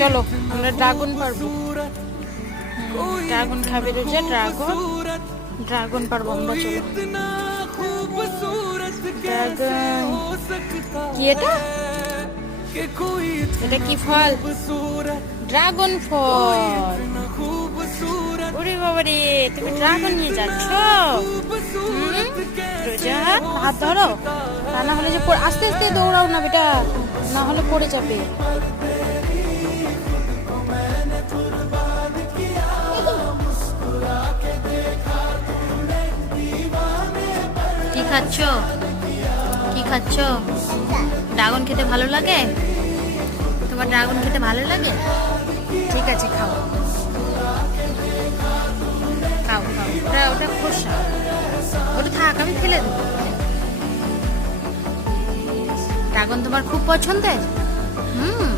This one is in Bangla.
চলো আমরা ড্রাগন পারবো। ড্রাগন খাবে রোজা, ড্রাগন ড্রাগন পারবো আমরা। চলো ড্রাগন। কি এটা? এটা কি ফল? ড্রাগন ফল। ওরে বাবা রে, তুমি ড্রাগন নিয়ে যাচ্ছ? রোজা হাত ধরো, তা না হলে যে আস্তে আস্তে দৌড়াও না বেটা, না হলে পড়ে যাবে। কি খাচ্ছ? কি খাচ্ছ? ড্রাগন খেতে ভালো লাগে? তোমার ড্রাগন খেতে ভালো লাগে? ঠিক আছে, খাও খাও খাও। ওটা খোসা, ওটা থাক, আমি ফেলে দেবো। ড্রাগন তোমার খুব পছন্দের?